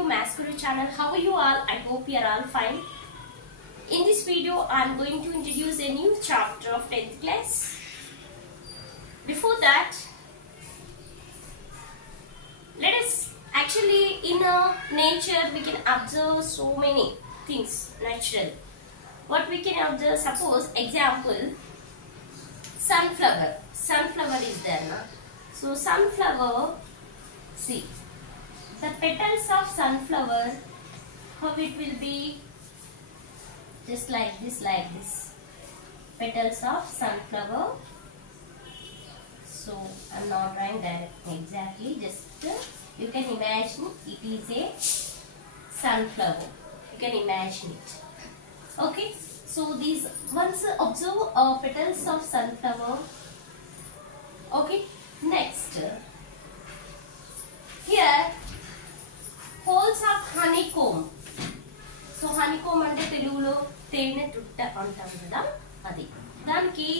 to Maths Guru channel. How are you all? I hope you are all fine. In this video, I am going to introduce a new chapter of 10th class. Before that, let us actually in nature we can observe so many things natural. What we can observe, suppose example, sunflower. Sunflower is there now. So sunflower, see the petals of sunflower, how it will be just like this, petals of sunflower. So I am not drawing that exactly, just you can imagine it is a sunflower. You can imagine it. Okay, so these once observe petals of sunflower. Okay, next here holes of honeycomb. So honeycomb ante telugulo tene tutta antam kada adi daniki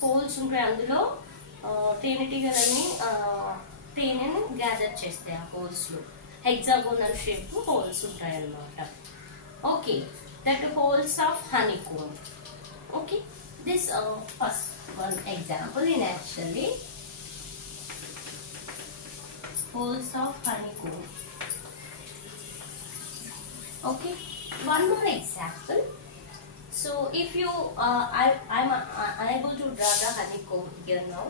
holes untayi andulo తేనెటీగలని తేనెను gather చేస్తాయి ఆ holes లో hexagonal shape holes ఉంటాయి అన్నమాట. Okay, that holes of honeycomb. Okay, this first one example in actually holes of honeycomb. Okay, one more example. So if you I'm unable to draw the honeycomb here now.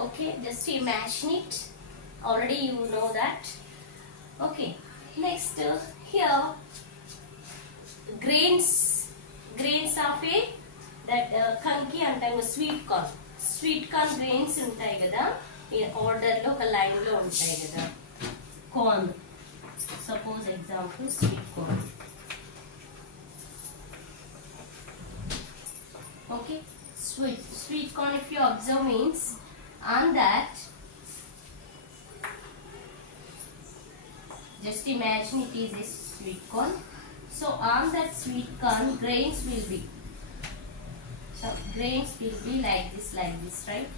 Okay, just imagine it. Already you know that. Okay, next here grains of a that kanki antamu sweet corn grains untayi kada in order lo oka line lo untayi kada corn. Suppose example sweet corn. Okay, sweet corn, if you observe means on that, just imagine it is a sweet corn. So on that sweet corn grains will be, like this, right?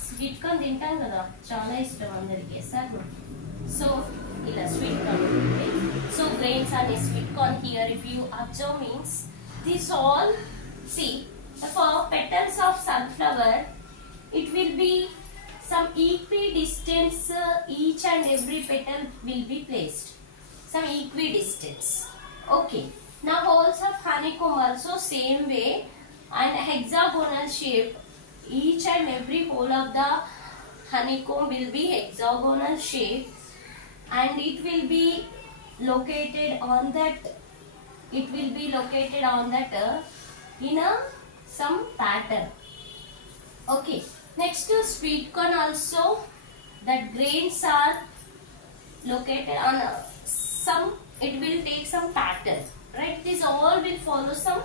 Sweet corn తింటాం కదా, చాలా ఇష్టం అందరికి. So ఇలా sweet corn ఉంటుంది. So grains on a sweet corn here, if you observe means this all, see, for petals of sunflower, it will be some equidistance, each and every petal will be placed. Some equidistance. Okay. Now holes of honeycomb also same way and hexagonal shape. Each and every hole of the honeycomb will be hexagonal shape and it will be located on that. It will be located on that in a some pattern. Okay, next to sweet corn also that grains are located on some, it will take some pattern, right? This all will follow some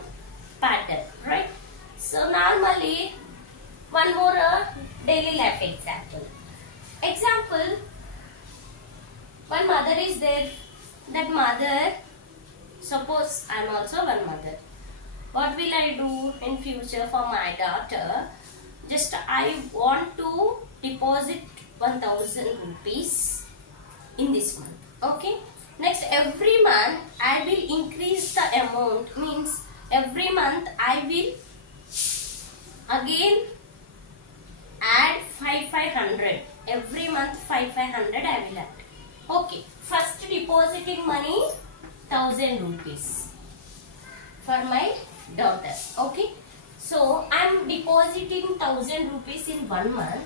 pattern, right? So normally one more daily life example. One mother is there. That mother, suppose I am also one mother. What will I do in future for my daughter? Just I want to deposit 1000 rupees in this month. Okay. Next, every month I will increase the amount. Means every month I will again add 500. Every month 500 I will add. Okay. First depositing money 1000 rupees for my daughter. Okay, so I am depositing 1000 rupees in one month,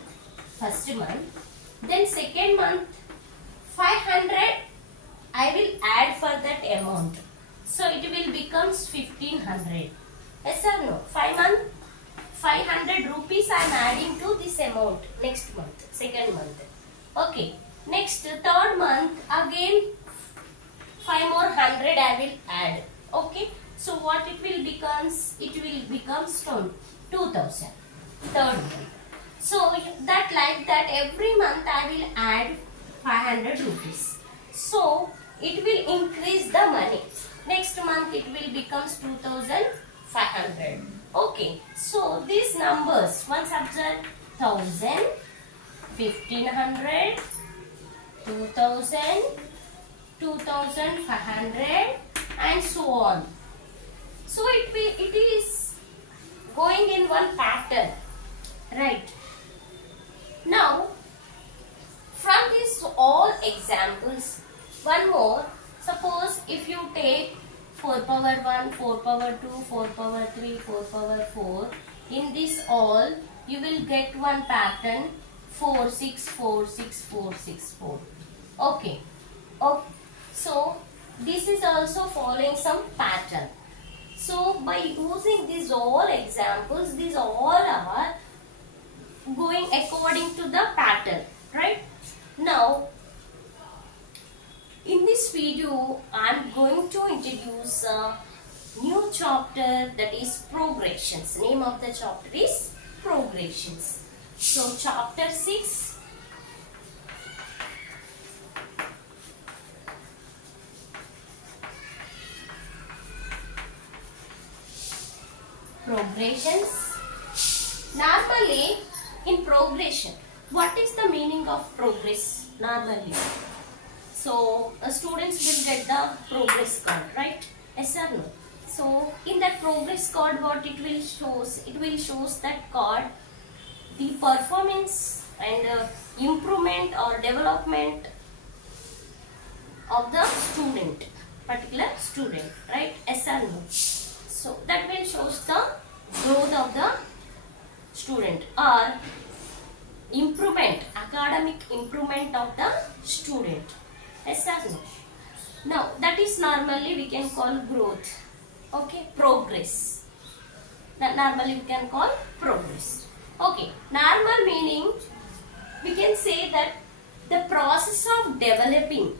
first month. Then second month 500 I will add for that amount. So it will becomes 1500. Yes or no? 5 month 500 rupees I am adding to this amount next month, second month. Okay, next third month again 5 more 100 I will add. Okay, so what it will becomes? It will becomes 2000 third month. So that like that every month I will add 500 rupees. So it will increase the money. Next month it will becomes 2500. Okay, so these numbers once observe 1000, 1500, 2000, 2500 and so on. So it is going in one pattern, right? Now from these all examples, one more, suppose if you take 4 power 1, 4 power 2, 4 power 3, 4 power 4, in this all you will get one pattern 4, 6, 4, 6, 4, 6, 4. Okay. So this is also following some pattern. So by using these all examples, these all are going according to the pattern, right? Now in this video I am going to introduce a new chapter, that is progressions. Name of the chapter is progressions. So chapter 6, progressions. Normally in progression, what is the meaning of progress normally? So students will get the progress card, right? Yes or no? So in that progress card, what it will shows? It will shows that card the performance and improvement or development of the student, particular student, right? Yes or no? So that will shows the growth of the student or improvement, academic improvement of the student. Yes or no? Now that is normally we can call growth. Okay, progress. That normally we can call progress. Okay, normal meaning we can say that the process of developing.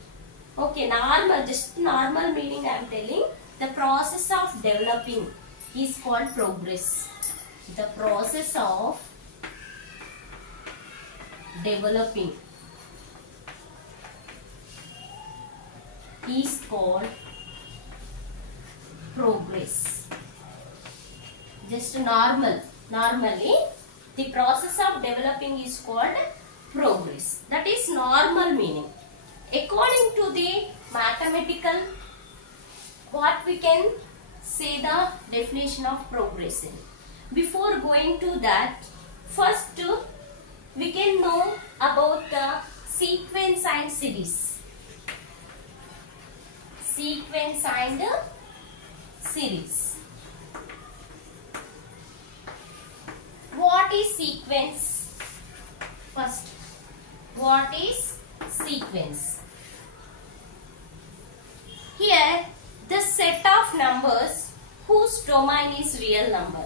Okay, normal, just normal meaning I am telling. The process of developing is called progress. The process of developing is called progress. Just normally the process of developing is called progress. That is normal meaning. According to the mathematical, what we can say the definition of progress in. Before going to that, first we can know about the sequence and series. Sequence and series. What is sequence? First, what is sequence? Here, the set of numbers whose domain is real number,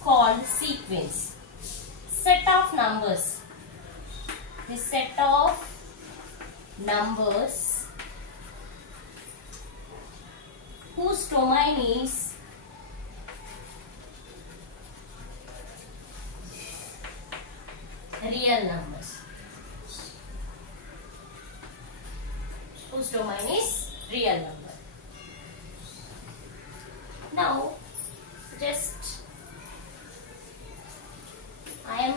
called sequence. Set of numbers. The set of numbers whose domain is real numbers. Whose domain is real number. Now, just I am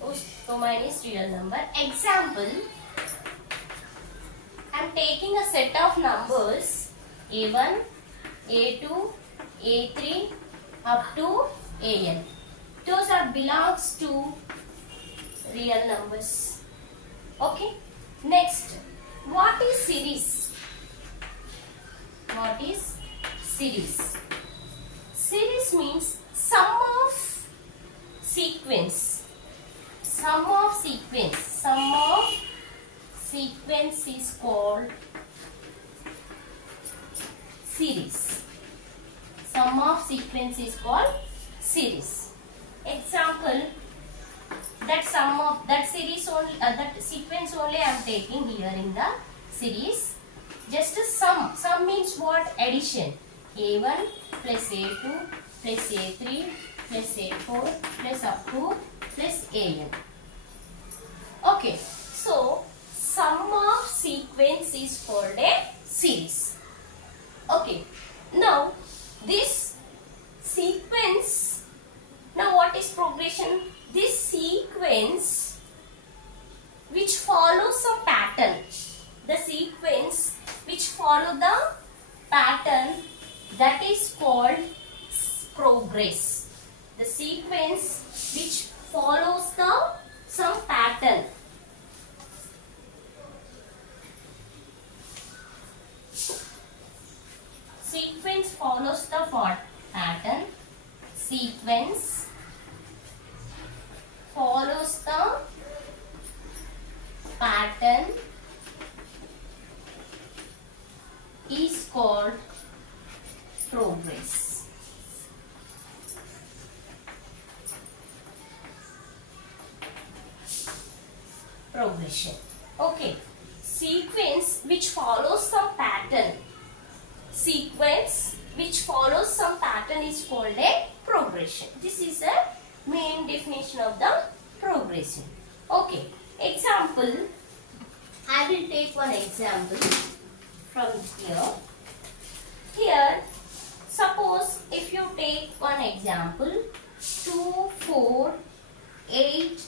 whose domain is real number. Example, I am taking a set of numbers A1, A2, A3 up to AN. Those are belongs to real numbers. Okay. Next, what is series? What is series? Series means sum of sequence. Sum of sequence. Sum of sequence is called series. Sum of sequence is called series. Example, that sum of that series only, that sequence only I am taking here in the series. Just a sum. Sum means what? Addition. A1 plus A2 plus A3 plus A4 plus up to plus AN. Okay. So sum of sequence is called a series. Okay. Now this sequence. Now what is progression? This sequence follow some pattern. The sequence which follow the pattern, that is called progress. The sequence which follows some pattern. Sequence follows the pattern. Sequence follows the pattern is called progress. Progression. Okay. Sequence which follows some pattern. Sequence which follows some pattern is called a progression. This is a main definition of the progression. Okay. Example. I will take one example from here. Here, suppose if you take one example, 2, 4, 8,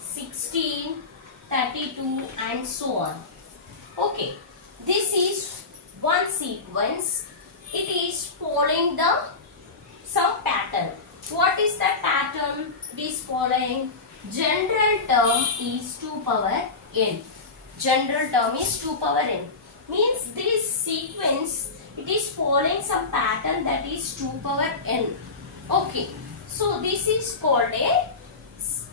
16, 32 and so on. Okay, this is one sequence. It is following some pattern. What is that pattern? It is following general term is 2 power n. General term is 2 power n. Means this sequence, it is following some pattern that is 2 power n. Okay, so this is called a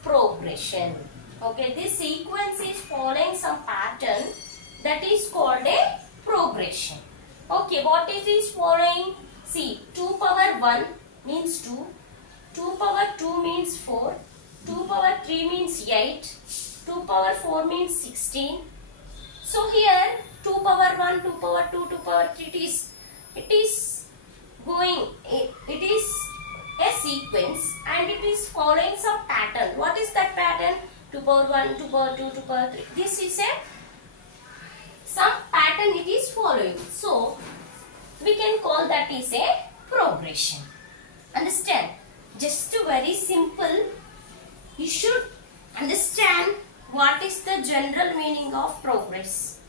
progression. Okay, this sequence is following some pattern that is called a progression. Okay, what is this following? See, 2 power 1 means 2, 2 power 2 means 4, 2 power 3 means 8, 2 power 4 means 16. So here 2 power 1, 2 power 2, 2 power 3, it is going, it is a sequence and it is following some pattern. What is that pattern? 2 power 1, 2 power 2, 2 power 3. This is some pattern it is following. So we can call that is a progression. Understand? Just very simple. You should understand what is the general meaning of progress.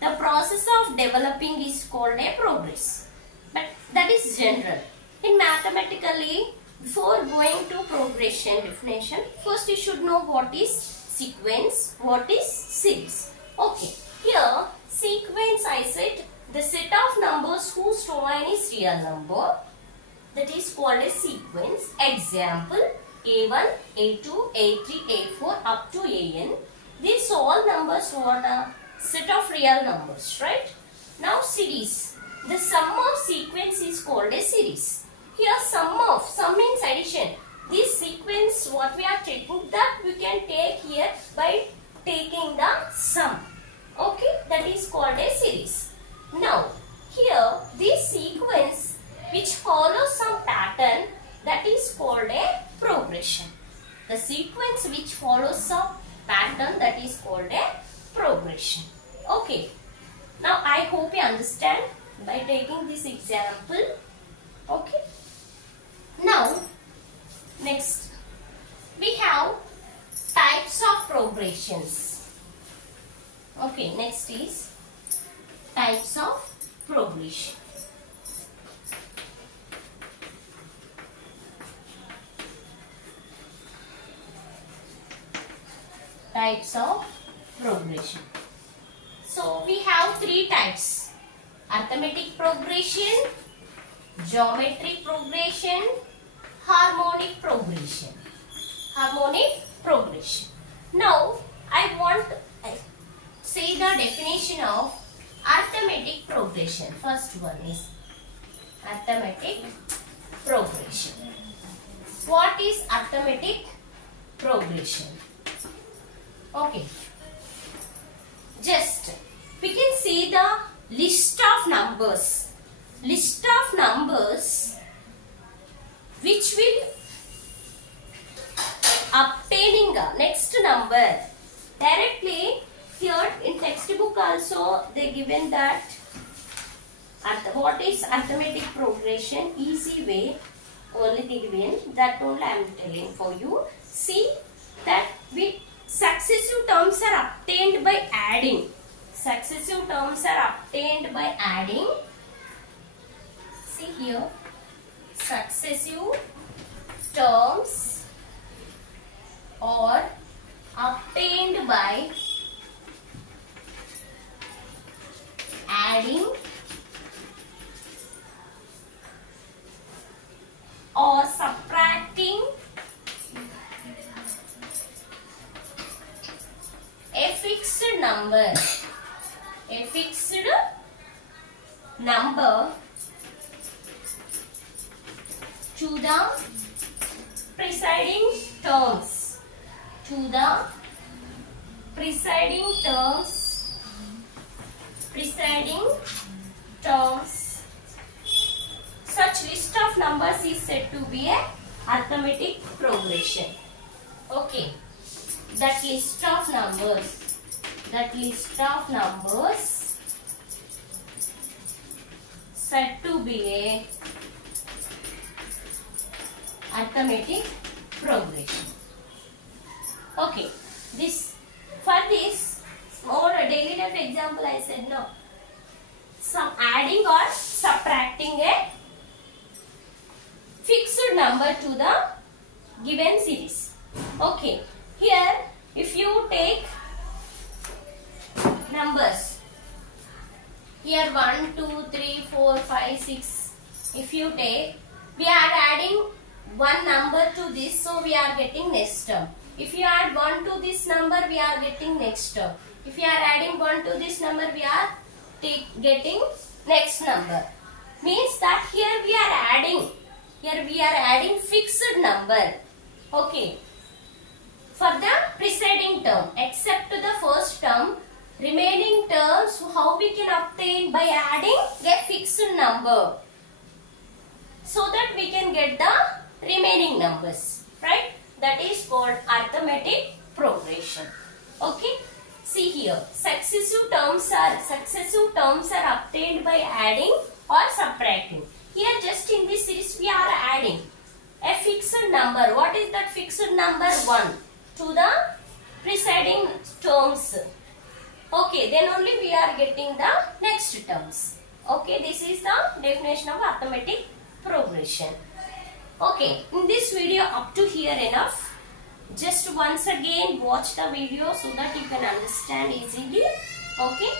The process of developing is called a progress. But that is general. In mathematically, before going to progression definition, first you should know what is sequence, what is series. Okay, here sequence I said the set of numbers whose domain is real number, that is called a sequence. Example, A1, A2, A3, A4 up to AN. These all numbers are a set of real numbers, right? Now series. The sum of sequence is called a series. Here sum means addition. This sequence what we are taking, that we can take here by taking the sum. Okay, that is called a series. Now here this sequence which follows some pattern, that is called a progression. The sequence which follows some pattern, that is called a progression. Okay. Now I hope you understand by taking this example. Okay. Now next we have types of progressions. Okay, next is types of progression. Types of progression. So we have three types: arithmetic progression, geometric progression, harmonic progression. Harmonic progression. Now I want to say the definition of arithmetic progression. First one is arithmetic progression. What is arithmetic progression? Okay. Just we can see the list of numbers. List of numbers which will obtaining a next number. Directly here in textbook also they given that what is arithmetic progression, easy way only given, that only I am telling for you. See that we successive terms are obtained by adding. Successive terms are obtained by adding. See here, successive terms are obtained by adding or subtracting a fixed number. A fixed number to the preceding terms. To the preceding terms. Preceding terms. Such list of numbers is said to be a arithmetic progression. Okay. That list of numbers. That list of numbers said to be a arithmetic progression. Okay. For this small daily life example, I said no. Some adding or subtracting a fixed number to the given series. Okay. Here, if you take numbers, here 1, 2, 3, 4, 5, 6. If you take, we are adding one number to this, so we are getting next term. If you add 1 to this number, we are getting next term. If you are adding 1 to this number, we are getting next number. Means that here we are adding. Here we are adding fixed number. Okay. For the preceding term, except the first term, remaining terms, how we can obtain? By adding a fixed number, so that we can get the remaining numbers, right? That is called arithmetic progression. Okay. See here, successive terms are obtained by adding or subtracting. Here, just in this series, we are adding a fixed number. What is that fixed number? 1 to the preceding terms. Okay, then only we are getting the next terms. Okay, this is the definition of arithmetic progression. Okay, in this video up to here enough. Just once again watch the video so that you can understand easily. Okay,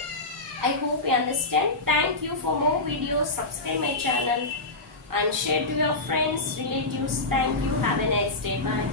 I hope you understand. Thank you. For more videos, subscribe my channel and share to your friends, relatives. Thank you. Have a nice day. Bye.